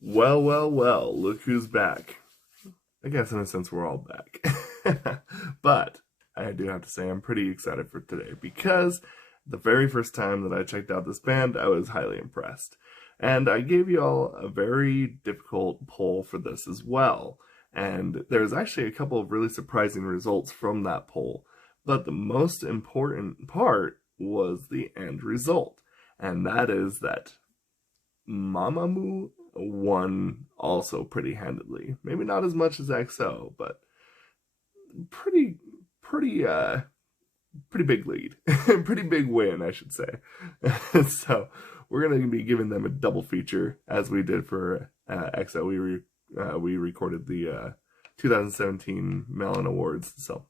Well, well, well, look who's back. I guess in a sense we're all back. But I do have to say I'm pretty excited for today because the very first time that I checked out this band, I was highly impressed. And I gave you all a very difficult poll for this as well. And there's actually a couple of really surprising results from that poll. But the most important part was the end result. And that is that Mamamoo won also pretty handedly. Maybe not as much as EXO, but pretty big lead. Pretty big win, I should say. So we're going to be giving them a double feature as we did for EXO. We recorded the 2017 Melon Awards, so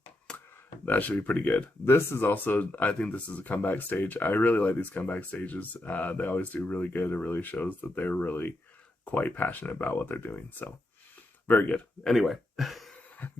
that should be pretty good. This is also, I think this is a comeback stage. I really like these comeback stages. They always do really good. It really shows that they're really quite passionate about what they're doing. So, very good. Anyway,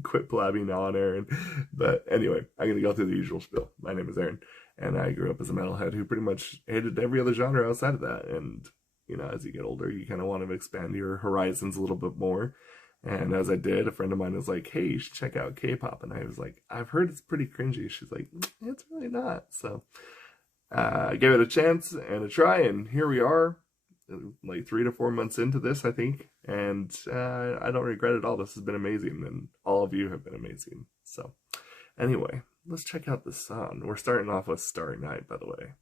quit blabbing on, Aaron. But anyway, I'm going to go through the usual spiel. My name is Aaron, and I grew up as a metalhead who pretty much hated every other genre outside of that. And, you know, as you get older, you kind of want to expand your horizons a little bit more. And as I did, a friend of mine was like, hey, you should check out K-pop. And I was like, I've heard it's pretty cringy. She's like, it's really not. So I gave it a chance and a try, and here we are, like 3 to 4 months into this, I think. And I don't regret it all. This has been amazing, and all of you have been amazing. So anyway, let's check out this song. We're starting off with Starry Night, by the way.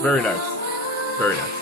Very nice. Very nice.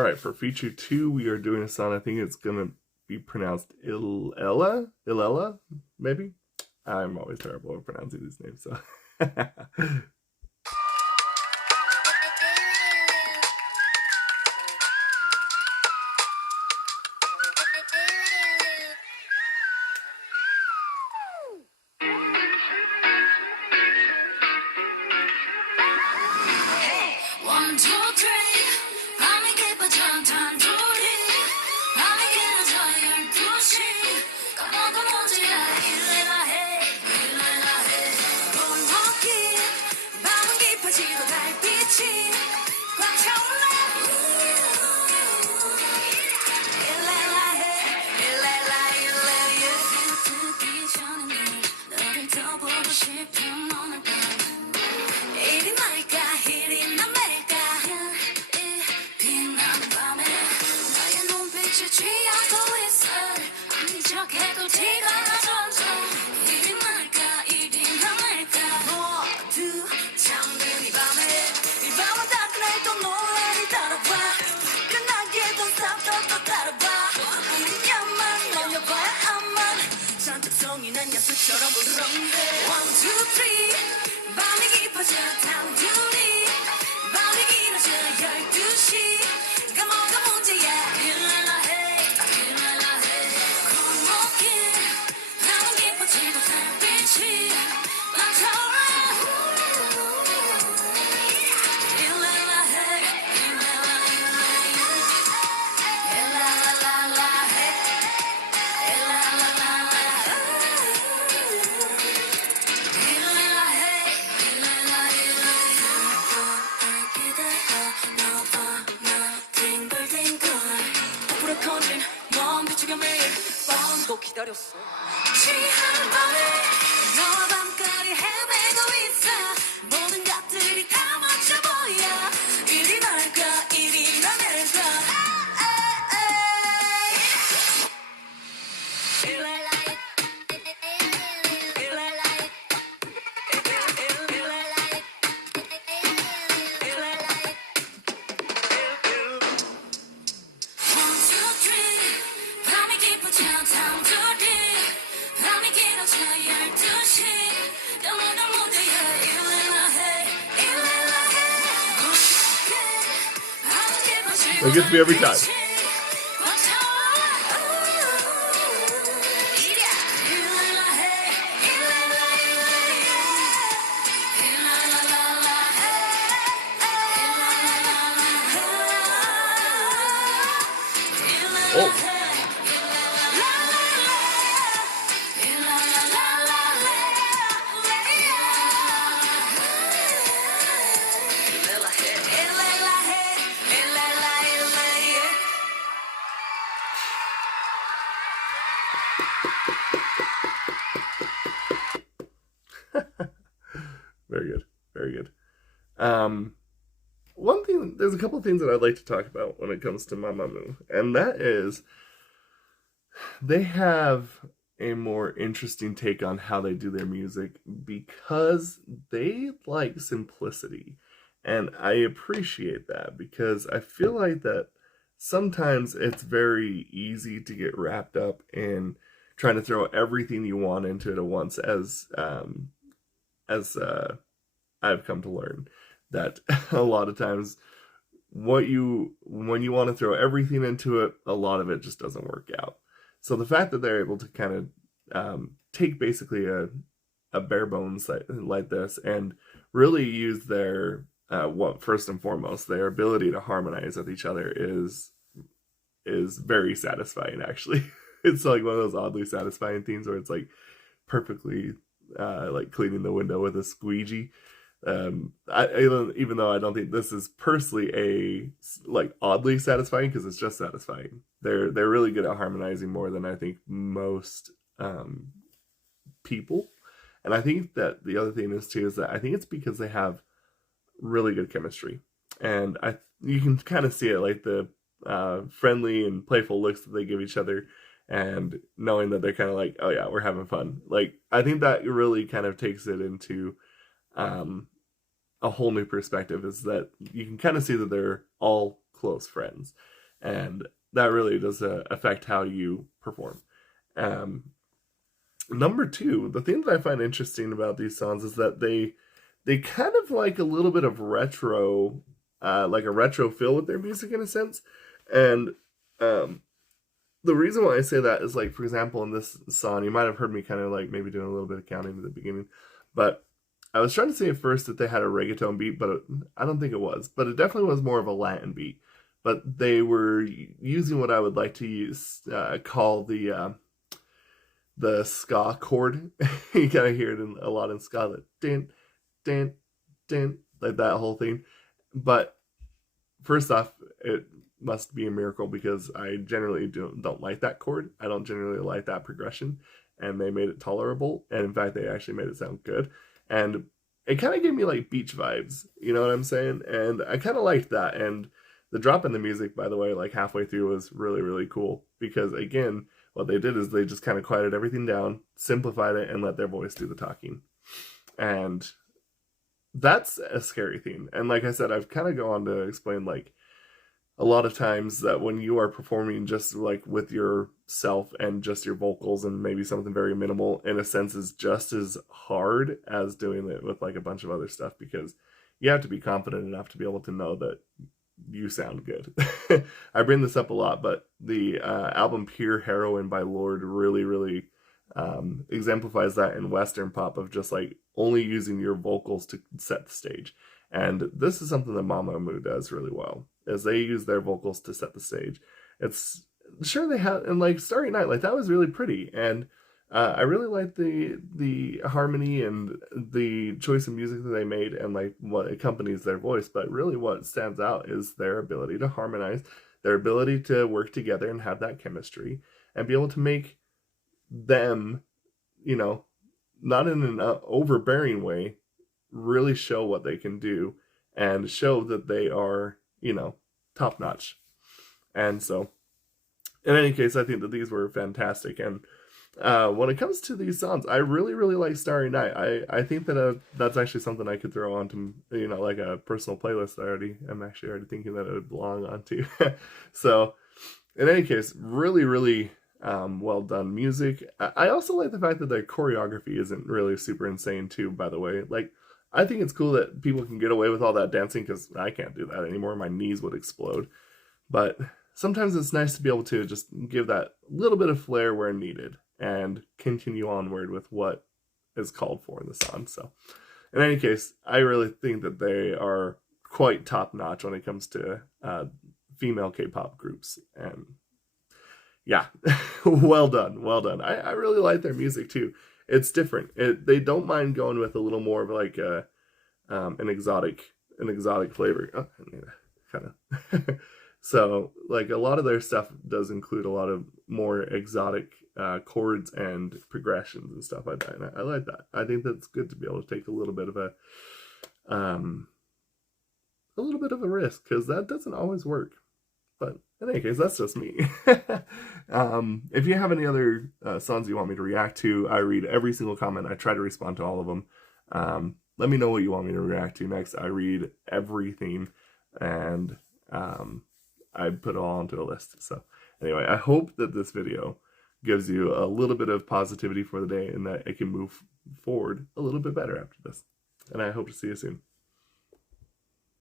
All right, for feature 2, we are doing a song. I think it's gonna be pronounced Illella, maybe. I'm always terrible at pronouncing these names, so. It gets me every time. Oh. Very good. Very good. One thing, there's a couple of things that I'd like to talk about when it comes to Mamamoo, and that is they have a more interesting take on how they do their music because they like simplicity. And I appreciate that because I feel like that sometimes it's very easy to get wrapped up in trying to throw everything you want into it at once, as I've come to learn that a lot of times when you want to throw everything into it, a lot of it just doesn't work out. So the fact that they're able to kind of take basically a bare bones like this and really use their first and foremost, their ability to harmonize with each other is very satisfying, actually. It's like one of those oddly satisfying themes where it's like perfectly like cleaning the window with a squeegee. Even though I don't think this is personally like oddly satisfying, because it's just satisfying. They're really good at harmonizing more than I think most people. And I think that the other thing is too is that I think it's because they have really good chemistry, and you can kind of see it, like the friendly and playful looks that they give each other, and knowing that they're kind of like, oh yeah, we're having fun. Like, I think that really kind of takes it into a whole new perspective, is that you can kind of see that they're all close friends. And that really does affect how you perform. Number two, the thing that I find interesting about these songs is that they kind of like a little bit of retro, like a retro feel with their music in a sense. And the reason why I say that is, like, for example, in this song, you might have heard me kind of like maybe doing a little bit of counting at the beginning, but I was trying to say at first that they had a reggaeton beat, but I don't think it was. But it definitely was more of a Latin beat. But they were using what I would like to use call the ska chord. You kind of hear it a lot in ska, that din, din, din, like that whole thing. But first off, it must be a miracle because I generally don't like that chord. I don't generally like that progression. And they made it tolerable. And in fact, they actually made it sound good. And it kind of gave me like beach vibes, you know what I'm saying? And I kind of liked that. And the drop in the music, by the way, like halfway through was really, really cool. Because again, what they did is they just kind of quieted everything down, simplified it, and let their voice do the talking. And that's a scary thing. And like I said, I've kind of gone on to explain, like, a lot of times that when you are performing just like with yourself and just your vocals and maybe something very minimal, in a sense, is just as hard as doing it with like a bunch of other stuff, because you have to be confident enough to be able to know that you sound good. I bring this up a lot, but the album Pure Heroine by Lorde really, really exemplifies that in Western pop, of just like only using your vocals to set the stage. And this is something that Mamamoo does really well, as they use their vocals to set the stage. It's sure they have, and like Starry Night, like that was really pretty, and I really like the harmony and the choice of music that they made, and like what accompanies their voice. But really, what stands out is their ability to harmonize, their ability to work together and have that chemistry, and be able to make them, you know, not in an overbearing way, really show what they can do and show that they are, you know, top notch. And so, in any case, I think that these were fantastic. And when it comes to these songs, I really, really like Starry Night. I think that that's actually something I could throw onto, you know, like a personal playlist. I'm actually already thinking that it would belong onto. So, in any case, really, really well done music. I also like the fact that their choreography isn't really super insane too, by the way. Like, I think it's cool that people can get away with all that dancing, because I can't do that anymore. My knees would explode. But sometimes it's nice to be able to just give that little bit of flair where needed and continue onward with what is called for in the song. So, in any case, I really think that they are quite top notch when it comes to female K-pop groups. And yeah, well done, well done. I really like their music too. It's different. They don't mind going with a little more of like an exotic flavor. Oh, kind of. So like a lot of their stuff does include a lot of more exotic chords and progressions and stuff like that. And I like that. I think that's good to be able to take a little bit of a risk, because that doesn't always work. But in any case, that's just me. If you have any other songs you want me to react to, I read every single comment. I try to respond to all of them. Let me know what you want me to react to next. I read everything, and I put it all onto a list. So anyway, I hope that this video gives you a little bit of positivity for the day, and that it can move forward a little bit better after this. And I hope to see you soon.